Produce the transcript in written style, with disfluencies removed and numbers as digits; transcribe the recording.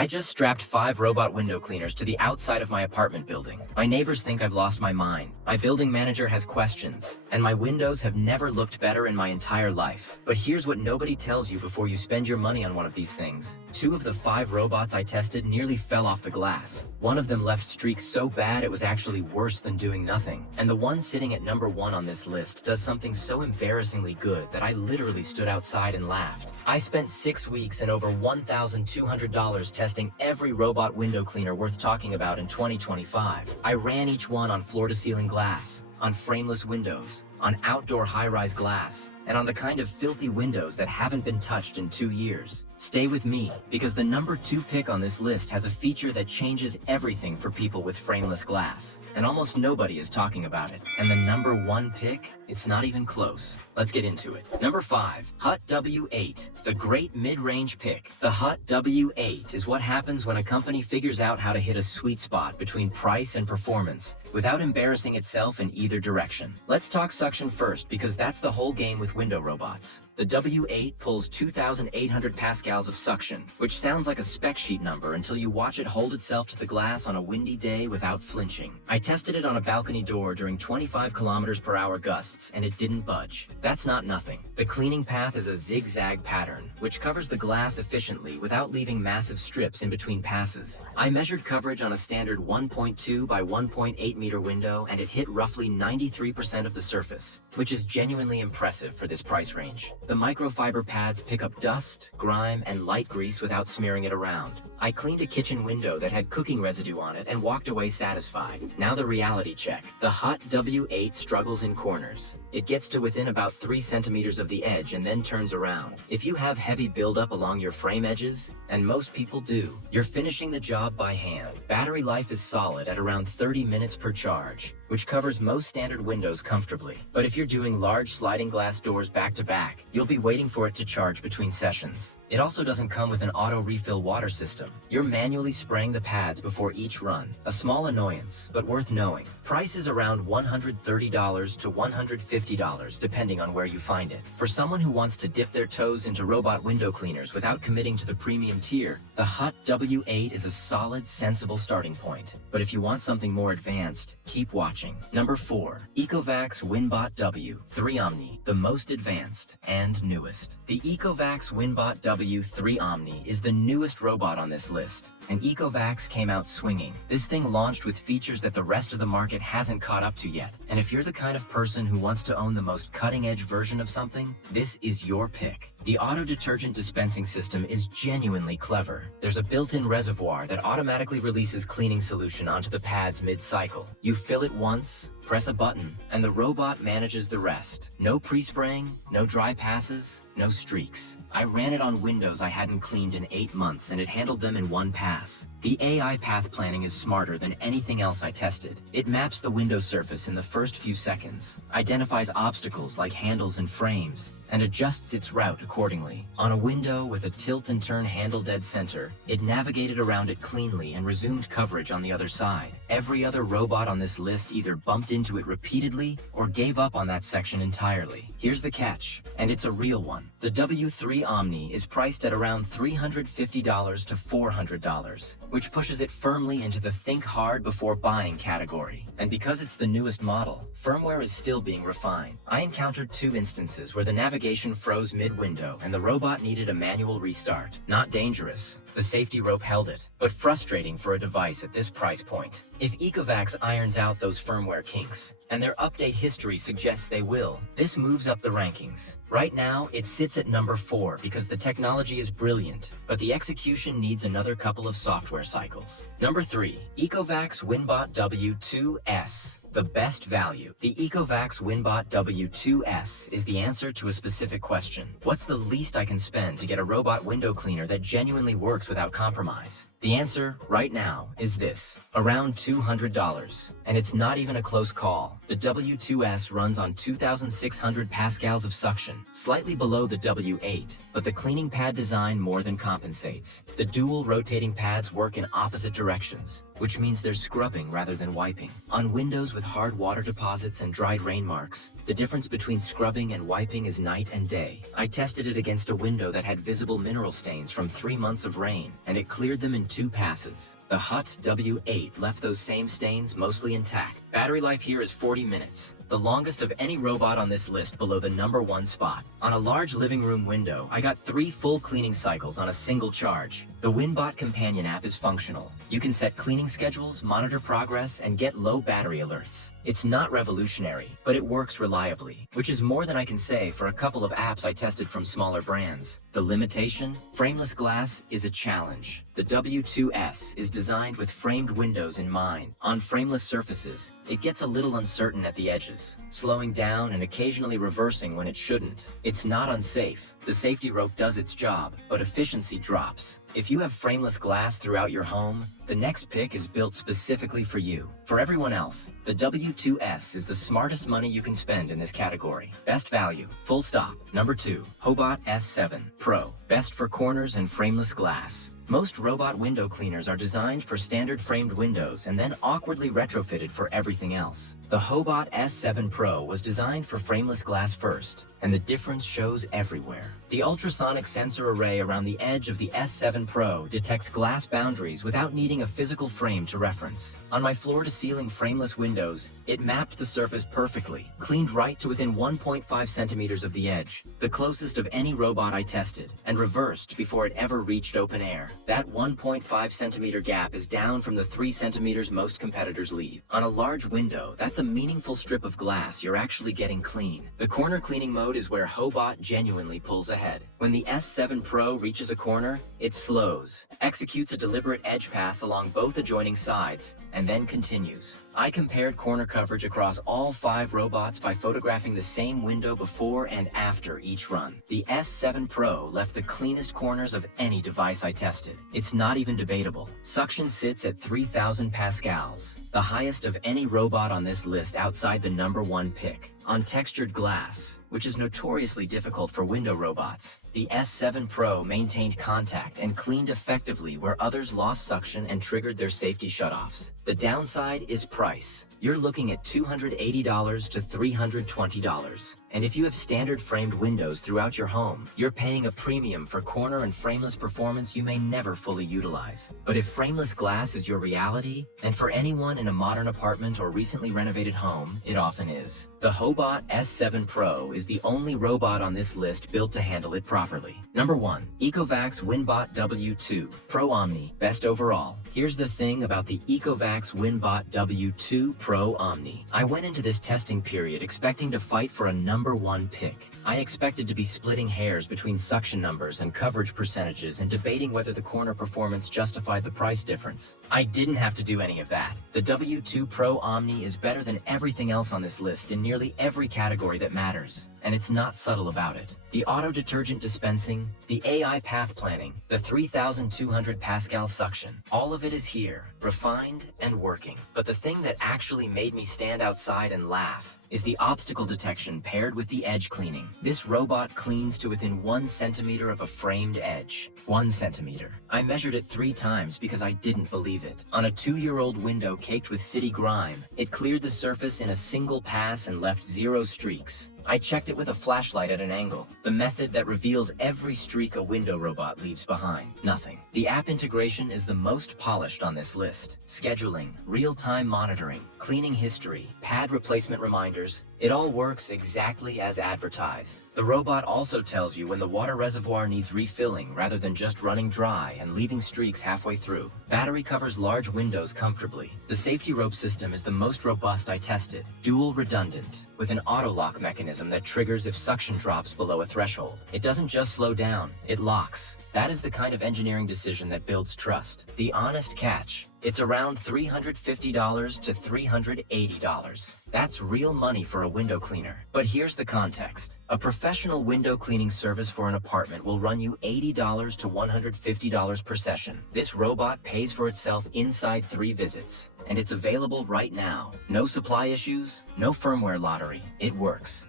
I just strapped 5 robot window cleaners to the outside of my apartment building. My neighbors think I've lost my mind. My building manager has questions, and my windows have never looked better in my entire life. But here's what nobody tells you before you spend your money on one of these things. 2 of the 5 robots I tested nearly fell off the glass. One of them left streaks so bad it was actually worse than doing nothing. And the one sitting at number 1 on this list does something so embarrassingly good that I literally stood outside and laughed. I spent 6 weeks and over $1,200 testing every robot window cleaner worth talking about in 2025. I ran each one on floor-to-ceiling glass, on frameless windows, on outdoor high-rise glass, and on the kind of filthy windows that haven't been touched in 2 years. Stay with me, because the number 2 pick on this list has a feature that changes everything for people with frameless glass, and almost nobody is talking about it. And the number 1 pick? It's not even close. Let's get into it. Number 5, 𝗖𝗶𝗸𝘂𝗰𝘁𝘀, the great mid-range pick. The 𝗖𝗶𝗸𝘂𝗰𝘁𝘀 is what happens when a company figures out how to hit a sweet spot between price and performance, without embarrassing itself in either direction. Let's talk suction first, because that's the whole game with window robots. The W8 pulls 2,800 pascals of suction, which sounds like a spec sheet number until you watch it hold itself to the glass on a windy day without flinching. I tested it on a balcony door during 25 km/h gusts, and it didn't budge. That's not nothing. The cleaning path is a zigzag pattern, which covers the glass efficiently without leaving massive strips in between passes. I measured coverage on a standard 1.2 by 1.8 meter window, and it hit roughly 93% of the surface, which is genuinely impressive for this price range. The microfiber pads pick up dust, grime, and light grease without smearing it around. I cleaned a kitchen window that had cooking residue on it and walked away satisfied. Now the reality check. The 𝗖𝗶𝗸𝘂𝗰𝘁𝘀 struggles in corners. It gets to within about 3 centimeters of the edge and then turns around. If you have heavy buildup along your frame edges, and most people do, you're finishing the job by hand. Battery life is solid at around 30 minutes per charge, which covers most standard windows comfortably. But if you're doing large sliding glass doors back to back, you'll be waiting for it to charge between sessions. It also doesn't come with an auto refill water system. You're manually spraying the pads before each run. A small annoyance, but worth knowing. Price is around $130 to $150 depending on where you find it. For someone who wants to dip their toes into robot window cleaners without committing to the premium tier, the 𝗖𝗶𝗸𝘂𝗰𝘁𝘀 is a solid, sensible starting point. But if you want something more advanced, keep watching. Number 4, Ecovacs Winbot W3Omni, the most advanced and newest. The Ecovacs Winbot W3Omni is the newest robot on this list, and Ecovacs came out swinging. This thing launched with features that the rest of the market hasn't caught up to yet. And if you're the kind of person who wants to own the most cutting-edge version of something, this is your pick. The auto detergent dispensing system is genuinely clever. There's a built-in reservoir that automatically releases cleaning solution onto the pads mid-cycle. You fill it once, press a button, and the robot manages the rest. No pre-spraying, no dry passes, no streaks. I ran it on windows I hadn't cleaned in 8 months, and it handled them in one pass. The AI path planning is smarter than anything else I tested. It maps the window surface in the first few seconds, identifies obstacles like handles and frames, and adjusts its route accordingly. On a window with a tilt and turn handle dead center, it navigated around it cleanly and resumed coverage on the other side. Every other robot on this list either bumped into it repeatedly or gave up on that section entirely. Here's the catch, and it's a real one. The W3Omni is priced at around $350 to $400, which pushes it firmly into the think hard before buying category. And because it's the newest model, firmware is still being refined. I encountered 2 instances where the navigation froze mid-window and the robot needed a manual restart. Not dangerous. The safety rope held it, but frustrating for a device at this price point. If Ecovacs irons out those firmware kinks, and their update history suggests they will, this moves up the rankings. Right now, it sits at number 4 because the technology is brilliant, but the execution needs another couple of software cycles. Number 3, Ecovacs Winbot W2S. The best value. The Ecovacs Winbot W2S is the answer to a specific question. What's the least I can spend to get a robot window cleaner that genuinely works without compromise? The answer, right now, is this. Around $200. And it's not even a close call. The W2S runs on 2,600 pascals of suction, slightly below the W8, but the cleaning pad design more than compensates. The dual rotating pads work in opposite directions, which means they're scrubbing rather than wiping. On windows with hard water deposits and dried rain marks, the difference between scrubbing and wiping is night and day. I tested it against a window that had visible mineral stains from 3 months of rain, and it cleared them in 2 passes. The Hut W8 left those same stains mostly intact. Battery life here is 40 minutes, the longest of any robot on this list below the #1 spot. On a large living room window, I got 3 full cleaning cycles on a single charge. The Winbot companion app is functional. You can set cleaning schedules, monitor progress, and get low battery alerts. It's not revolutionary, but it works reliably, which is more than I can say for a couple of apps I tested from smaller brands. The limitation? Frameless glass is a challenge. The W2S is designed with framed windows in mind. On frameless surfaces, it gets a little uncertain at the edges, slowing down and occasionally reversing when it shouldn't. It's not unsafe. The safety rope does its job, but efficiency drops. If you have frameless glass throughout your home, the next pick is built specifically for you. For everyone else, the W2S is the smartest money you can spend in this category. Best value, full stop. Number 2, 𝗣𝗿𝗇 S7 Pro. Best for corners and frameless glass. Most robot window cleaners are designed for standard framed windows and then awkwardly retrofitted for everything else. The 𝗣𝗿𝗇 S7 Pro was designed for frameless glass first, and the difference shows everywhere. The ultrasonic sensor array around the edge of the S7 Pro detects glass boundaries without needing a physical frame to reference. On my floor-to-ceiling frameless windows, it mapped the surface perfectly, cleaned right to within 1.5 centimeters of the edge, the closest of any robot I tested, and reversed before it ever reached open air. That 1.5 centimeter gap is down from the 3 centimeters most competitors leave. On a large window, that's a meaningful strip of glass you're actually getting clean. The corner cleaning mode is where 𝗣𝗿𝗇 genuinely pulls ahead. When the S7 Pro reaches a corner, it slows, executes a deliberate edge pass along both adjoining sides, and then continues. I compared corner coverage across all 5 robots by photographing the same window before and after each run. The S7 Pro left the cleanest corners of any device I tested. It's not even debatable. Suction sits at 3,000 pascals, the highest of any robot on this list outside the #1 pick. On textured glass, which is notoriously difficult for window robots, the S7 Pro maintained contact and cleaned effectively where others lost suction and triggered their safety shutoffs. The downside is price. You're looking at $280 to $320. And if you have standard framed windows throughout your home, you're paying a premium for corner and frameless performance you may never fully utilize. But if frameless glass is your reality, and for anyone in a modern apartment or recently renovated home, it often is. The 𝗣𝗿𝗇 S7 Pro is the only robot on this list built to handle it properly. Number 1, Ecovacs Winbot W2 Pro Omni, best overall. Here's the thing about the Ecovacs Winbot W2 Pro Omni. I went into this testing period expecting to fight for a #1 pick. I expected to be splitting hairs between suction numbers and coverage percentages and debating whether the corner performance justified the price difference. I didn't have to do any of that. The W2 Pro Omni is better than everything else on this list in nearly every category that matters, and it's not subtle about it. The auto detergent dispensing, the AI path planning, the 3,200 pascal suction, all of it is here, refined and working. But the thing that actually made me stand outside and laugh is the obstacle detection paired with the edge cleaning. This robot cleans to within 1 centimeter of a framed edge. 1 centimeter. I measured it 3 times because I didn't believe it. On a 2-year-old window caked with city grime, it cleared the surface in a single pass and left 0 streaks. I checked it with a flashlight at an angle, the method that reveals every streak a window robot leaves behind. Nothing. The app integration is the most polished on this list. Scheduling, real-time monitoring, cleaning history, pad replacement reminders, it all works exactly as advertised. The robot also tells you when the water reservoir needs refilling rather than just running dry and leaving streaks halfway through. Battery covers large windows comfortably. The safety rope system is the most robust I tested. Dual redundant, with an auto-lock mechanism that triggers if suction drops below a threshold. It doesn't just slow down, it locks. That is the kind of engineering decision that builds trust. The honest catch: it's around $350 to $380. That's real money for a window cleaner. But here's the context. A professional window cleaning service for an apartment will run you $80 to $150 per session. This robot pays for itself inside 3 visits. and it's available right now. No supply issues, no firmware lottery. It works.